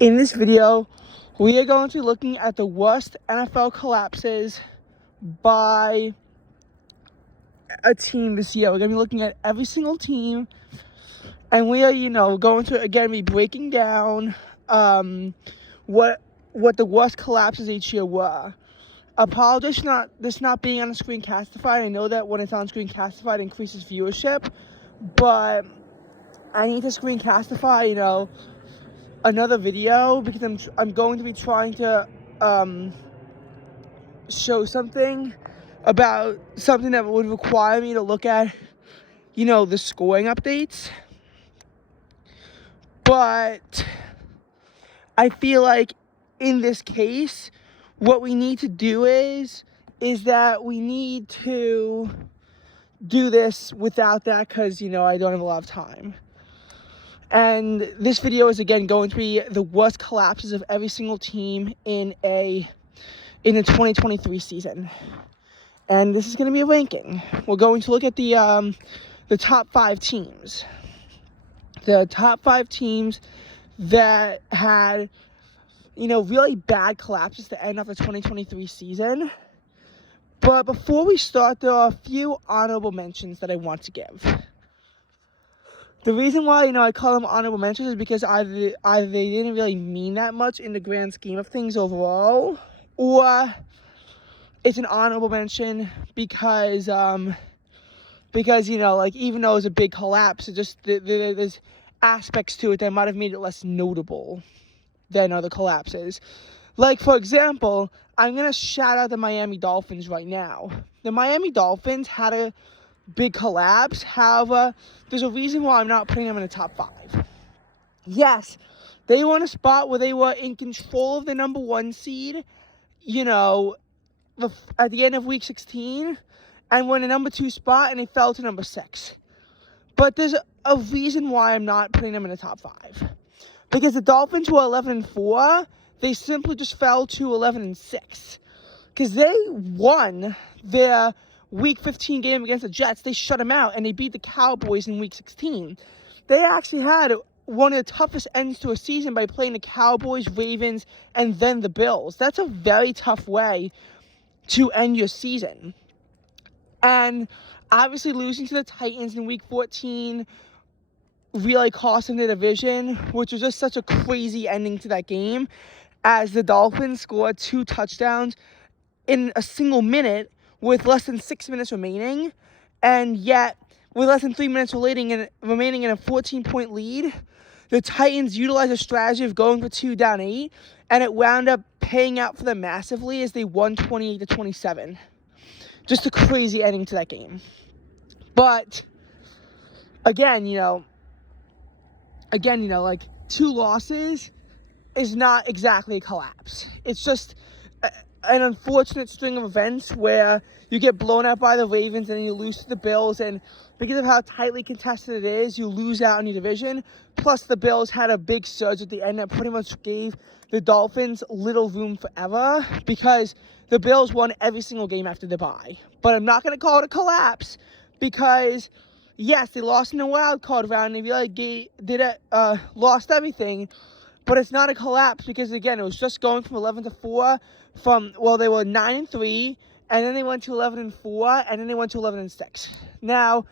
In this video, we are going to be looking at the worst NFL collapses by a team this year. We're going to be looking at every single team, and we are, going to, again, be breaking down what the worst collapses each year were. Apologies for this not being on the Screencastify. I know that when it's on Screencastify, it increases viewership, but I need to Screencastify, another video because I'm going to be trying to show something about something that would require me to look at the scoring updates. But I feel like in this case what we need to do is that we need to do this without that because I don't have a lot of time. And this video is again going to be the worst collapses of every single team in the 2023 season. And this is going to be a ranking. We're going to look at the top 5 teams. The top 5 teams that had really bad collapses to end off the 2023 season. But before we start, there are a few honorable mentions that I want to give. The reason why, I call them honorable mentions is because either they didn't really mean that much in the grand scheme of things overall, or it's an honorable mention because even though it was a big collapse, it just there's aspects to it that might have made it less notable than other collapses. Like, for example, I'm going to shout out the Miami Dolphins right now. The Miami Dolphins had a big collapse. However, there's a reason why I'm not putting them in the top 5. Yes, they were in a spot where they were in control of the number 1 seed, at the end of week 16, and were in the number 2 spot, and they fell to number 6. But there's a reason why I'm not putting them in the top 5. Because the Dolphins were 11-4, they simply just fell to 11-6. Because they won their Week 15 game against the Jets. They shut them out, and they beat the Cowboys in Week 16. They actually had one of the toughest ends to a season by playing the Cowboys, Ravens, and then the Bills. That's a very tough way to end your season. And obviously losing to the Titans in Week 14 really cost them the division, which was just such a crazy ending to that game, as the Dolphins scored 2 touchdowns in a single minute with less than 6 minutes remaining, and yet with less than 3 minutes remaining in a 14-point lead, the Titans utilized a strategy of going for 2 down 8, and it wound up paying out for them massively as they won 28-27. Just a crazy ending to that game. But again, 2 losses is not exactly a collapse. It's just an unfortunate string of events where you get blown out by the Ravens and you lose to the Bills, and because of how tightly contested it is, you lose out in your division. Plus, the Bills had a big surge at the end that pretty much gave the Dolphins little room forever because the Bills won every single game after the bye. But I'm not going to call it a collapse because, yes, they lost in the wild card round and they really lost everything. But it's not a collapse because, again, it was just going from 11-4 they were 9-3, and then they went to 11-4, and then they went to 11-6. Now,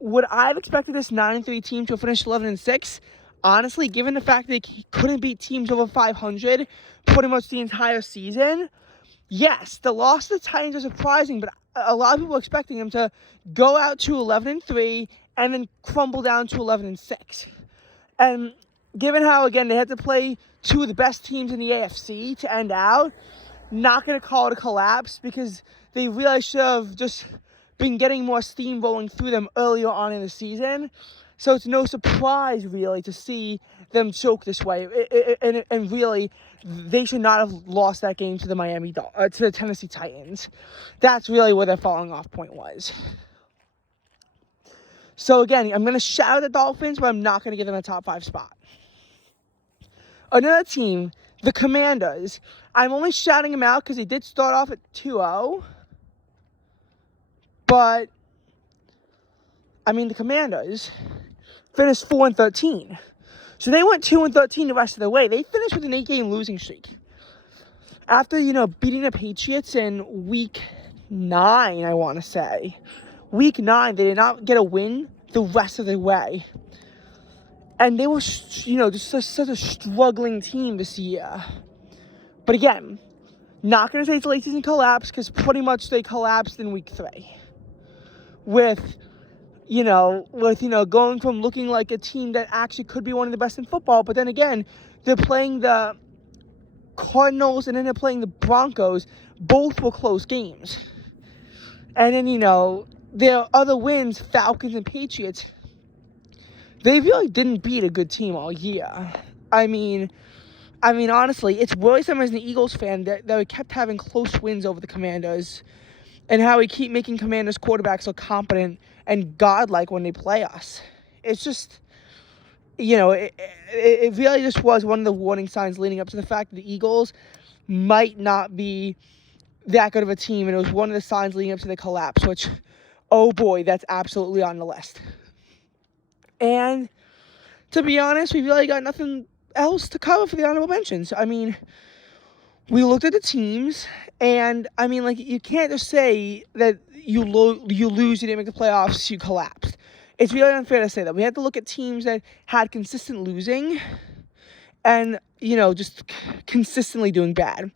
would I have expected this 9-3 team to finish 11-6? Honestly, given the fact they couldn't beat teams over 500 pretty much the entire season, yes, the loss to the Titans was surprising, but a lot of people were expecting them to go out to 11-3 and then crumble down to 11-6. And given how, again, they had to play 2 of the best teams in the AFC to end out, not going to call it a collapse because they really should have just been getting more steam rolling through them earlier on in the season. So it's no surprise, really, to see them choke this way. And really, they should not have lost that game to the Tennessee Titans. That's really where their falling off point was. So again, I'm going to shout out the Dolphins, but I'm not going to give them a top 5 spot. Another team, the Commanders. I'm only shouting them out because they did start off at 2-0. But, the Commanders finished 4-13. So they went 2-13 the rest of the way. They finished with an 8-game losing streak. After, beating the Patriots in week 9, I want to say. Week 9, they did not get a win the rest of the way. And they were, just such a struggling team this year. But again, not going to say it's a late season collapse, because pretty much they collapsed in week 3. With going from looking like a team that actually could be one of the best in football, but then again, they're playing the Cardinals and then they're playing the Broncos. Both were close games. And then, their other wins, Falcons and Patriots, they really didn't beat a good team all year. I mean, honestly, it's worrisome as an Eagles fan that we kept having close wins over the Commanders, and how we keep making Commanders quarterbacks so competent and godlike when they play us. It's just, it really just was one of the warning signs leading up to the fact that the Eagles might not be that good of a team, and it was one of the signs leading up to the collapse, which, oh boy, that's absolutely on the list. And to be honest, we really got nothing else to cover for the honorable mentions. I mean, we looked at the teams, and you can't just say that you lose, you didn't make the playoffs, you collapsed. It's really unfair to say that. We had to look at teams that had consistent losing and, just consistently doing bad.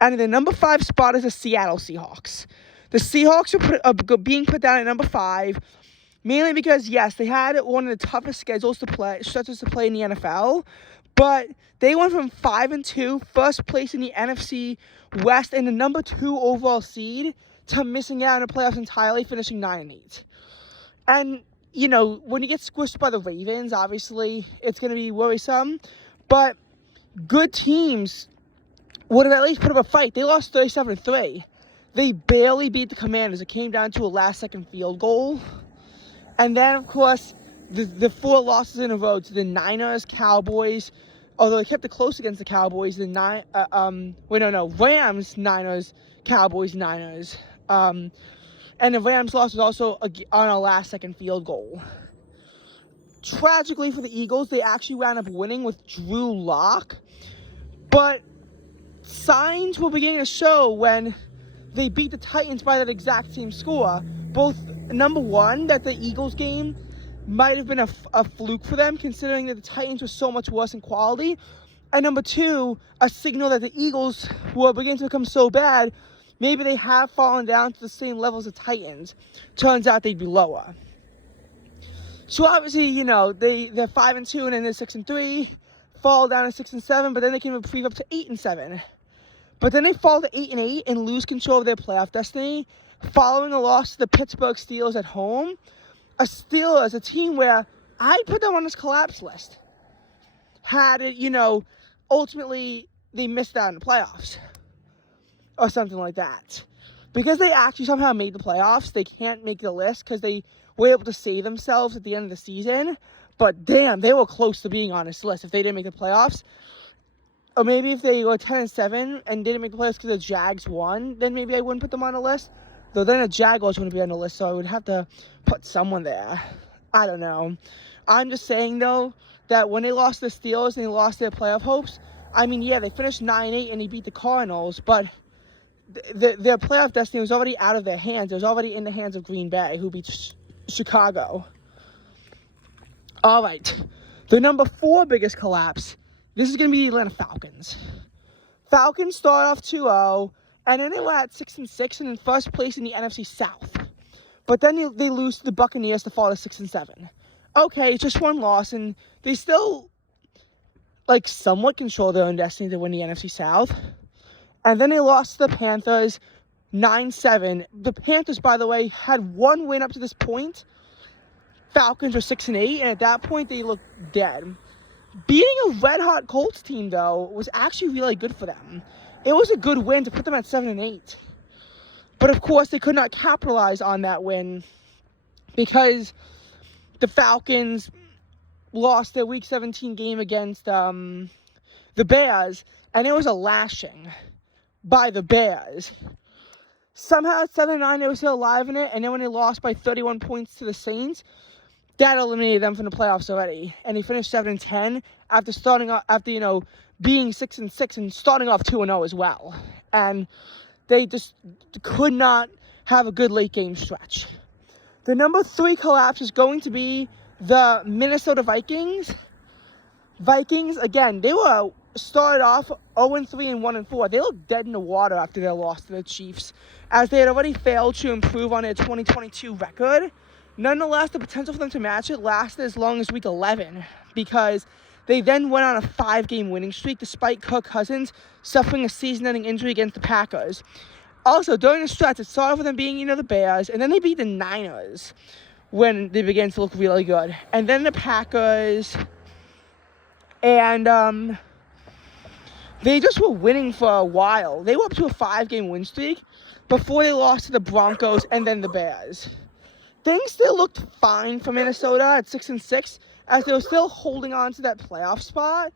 And the number 5 spot is the Seattle Seahawks. The Seahawks are being put down at number 5, mainly because, yes, they had one of the toughest stretches to play in the NFL, but they went from 5-2, first place in the NFC West and the number 2 overall seed, to missing out on the playoffs entirely, finishing 9-8. And, when you get squished by the Ravens, obviously, it's going to be worrisome. But good teams would have at least put up a fight. They lost 37-3. They barely beat the Commanders. It came down to a last-second field goal. And then, of course, the 4 losses in a row to the Niners, Cowboys, although they kept it close against the Cowboys, Rams, Niners, Cowboys, Niners. And the Rams loss was also on a last-second field goal. Tragically for the Eagles, they actually wound up winning with Drew Lock. But signs were beginning to show when they beat the Titans by that exact same score. Both, number one, that the Eagles game might have been a fluke for them, considering that the Titans were so much worse in quality. And number 2, a signal that the Eagles were beginning to become so bad, maybe they have fallen down to the same level as the Titans. Turns out they'd be lower. So obviously, they're 5-2 and then they're 6-3, fall down to 6-7, but then they can reprieve up to 8-7. But then they fall to 8-8 and lose control of their playoff destiny, following a loss to the Pittsburgh Steelers at home. A Steelers, a team where I'd put them on this collapse list. Had it, ultimately they missed out in the playoffs. Or something like that. Because they actually somehow made the playoffs, they can't make the list because they were able to save themselves at the end of the season. But damn, they were close to being on this list if they didn't make the playoffs. Or maybe if they were 10-7 and didn't make the playoffs because the Jags won, then maybe I wouldn't put them on the list. Though then the Jaguars wouldn't be on the list, so I would have to put someone there. I don't know. I'm just saying, though, that when they lost the Steelers and they lost their playoff hopes, they finished 9-8 and they beat the Cardinals, but their playoff destiny was already out of their hands. It was already in the hands of Green Bay, who beat Chicago. All right. The number 4 biggest collapse, this is going to be the Atlanta Falcons. Falcons start off 2-0, and then they were at 6-6 and in first place in the NFC South. But then they lose to the Buccaneers to fall to 6-7. Okay, it's just one loss, and they still, somewhat control their own destiny to win the NFC South. And then they lost to the Panthers 9-7. The Panthers, by the way, had one win up to this point. Falcons were 6-8, and at that point, they looked dead. Beating a red-hot Colts team, though, was actually really good for them. It was a good win to put them at 7-8. But, of course, they could not capitalize on that win because the Falcons lost their Week 17 game against the Bears, and it was a lashing by the Bears. Somehow at 7-9 they were still alive in it, and then when they lost by 31 points to the Saints, that eliminated them from the playoffs already. And they finished 7-10 after being 6-6 and starting off 2-0 as well. And they just could not have a good late game stretch. The number 3 collapse is going to be the Minnesota Vikings. Vikings, again, they were started off 0-3 and 1-4. They looked dead in the water after their loss to the Chiefs, as they had already failed to improve on their 2022 record. Nonetheless, the potential for them to match it lasted as long as week 11, because they then went on a 5-game winning streak despite Kirk Cousins suffering a season-ending injury against the Packers. Also, during the stretch, it started with them being, the Bears, and then they beat the Niners when they began to look really good. And then the Packers, and they just were winning for a while. They were up to a 5-game win streak before they lost to the Broncos and then the Bears. Things still looked fine for Minnesota at 6-6, as they were still holding on to that playoff spot.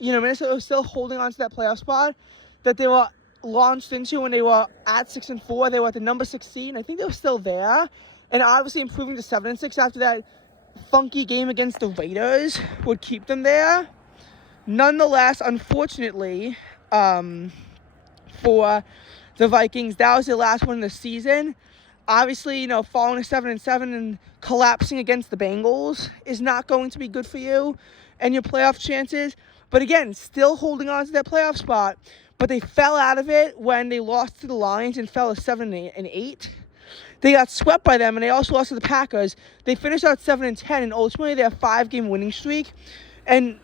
Minnesota was still holding on to that playoff spot that they were launched into when they were at 6-4. They were at the number 6 seed. I think they were still there, and obviously improving to 7-6 after that funky game against the Raiders would keep them there. Nonetheless, unfortunately, for the Vikings, that was their last one of the season. Obviously, falling to 7-7 and collapsing against the Bengals is not going to be good for you and your playoff chances. But again, still holding on to that playoff spot. But they fell out of it when they lost to the Lions and fell to 7-8. They got swept by them, and they also lost to the Packers. They finished out 7-10, and ultimately their 5-game winning streak and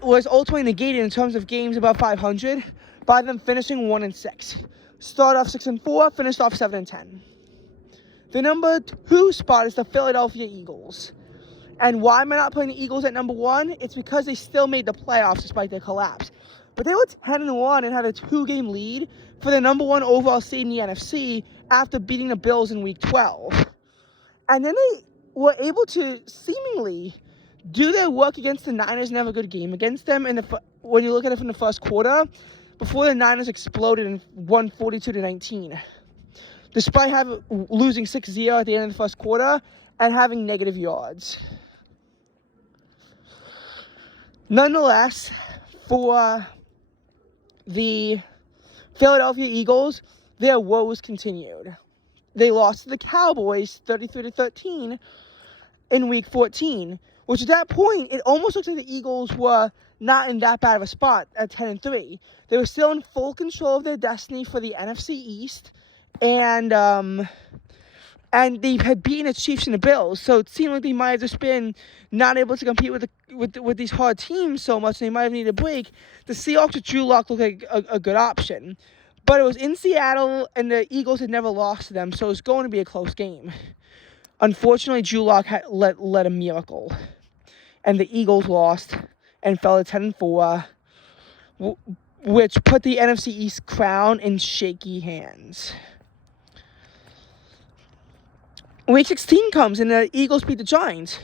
was ultimately negated in terms of games above 500 by them finishing 1-6. Started off 6-4, finished off 7-10. The number 2 spot is the Philadelphia Eagles. And why am I not putting the Eagles at number 1? It's because they still made the playoffs despite their collapse. But they were 10-1 and had a 2-game lead for the number 1 overall seed in the NFC after beating the Bills in Week 12. And then they were able to seemingly do their work against the Niners and have a good game against them when you look at it from the first quarter, before the Niners exploded and won 42-19. Despite losing 6-0 at the end of the first quarter and having negative yards. Nonetheless, for the Philadelphia Eagles, their woes continued. They lost to the Cowboys 33-13 in Week 14, which at that point, it almost looked like the Eagles were not in that bad of a spot at 10-3. They were still in full control of their destiny for the NFC East, and they had beaten the Chiefs and the Bills, so it seemed like they might have just been not able to compete with these hard teams so much, and they might have needed a break. The Seahawks with Drew Lock looked like a good option. But it was in Seattle, and the Eagles had never lost to them, so it was going to be a close game. Unfortunately, Drew Lock had led a miracle, and the Eagles lost and fell to 10-4, which put the NFC East crown in shaky hands. Week 16 comes, and the Eagles beat the Giants.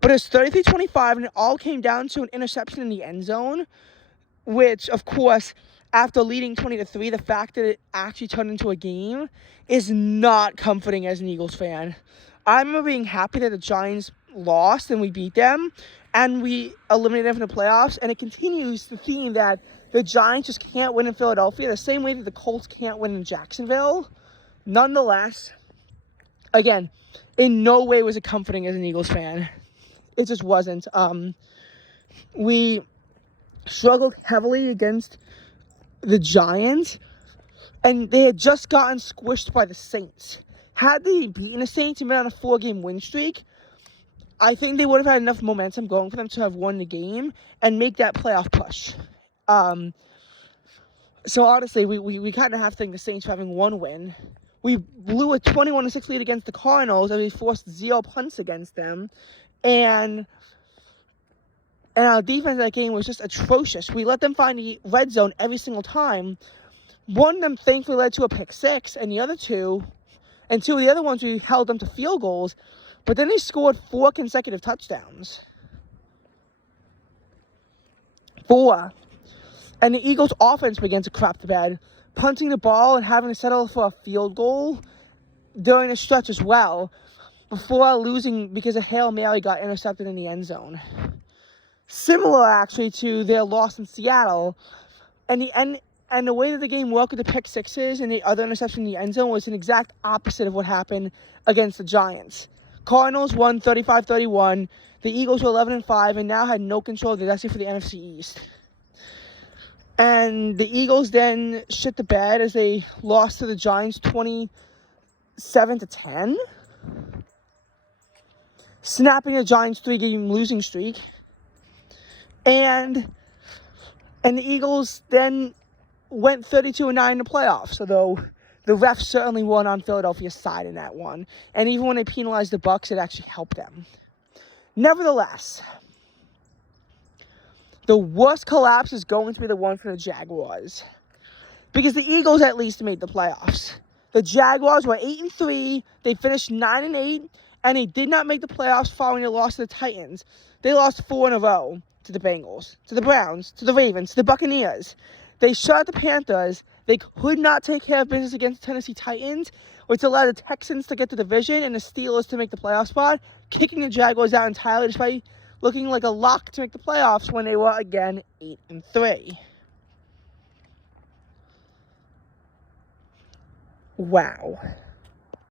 But it's 33-25, and it all came down to an interception in the end zone, which, of course, after leading 20-3, the fact that it actually turned into a game is not comforting as an Eagles fan. I remember being happy that the Giants lost and we beat them, and we eliminated them from the playoffs, and it continues the theme that the Giants just can't win in Philadelphia, the same way that the Colts can't win in Jacksonville. Nonetheless, again, in no way was it comforting as an Eagles fan. It just wasn't. We struggled heavily against the Giants, and they had just gotten squished by the Saints. Had they beaten the Saints and been on a 4-game win streak, I think they would have had enough momentum going for them to have won the game and make that playoff push. So honestly, we kind of have to thank the Saints for having one win. We blew a 21-6 lead against the Cardinals, and we forced 0 punts against them, and our defense in that game was just atrocious. We let them find the red zone every single time. One of them thankfully led to a pick 6, and two of the other ones we held them to field goals, but then they scored 4 consecutive touchdowns. 4. And the Eagles' offense began to crap the bed, punting the ball and having to settle for a field goal during the stretch as well. before losing because a Hail Mary got intercepted in the end zone. Similar, actually, to their loss in Seattle. And the way that the game worked with the pick sixes and the other interception in the end zone was an exact opposite of what happened against the Giants. Cardinals won 35-31. The Eagles were 11-5 and now had no control of the destiny for the NFC East. And the Eagles then shit the bed as they lost to the Giants 27-10, snapping the Giants' 3-game losing streak. And the Eagles then went 32-9 in the playoffs, although the refs certainly won on Philadelphia's side in that one. And even when they penalized the Bucs, it actually helped them. Nevertheless, the worst collapse is going to be the one for the Jaguars, because the Eagles at least made the playoffs. The Jaguars were 8-3. They finished 9-8, and they did not make the playoffs following their loss to the Titans. They lost 4 in a row to the Bengals, to the Browns, to the Ravens, to the Buccaneers. They shut the Panthers. They could not take care of business against the Tennessee Titans, which allowed the Texans to get the division and the Steelers to make the playoff spot, kicking the Jaguars out entirely despite looking like a lock to make the playoffs when they were, again, 8-3. Wow.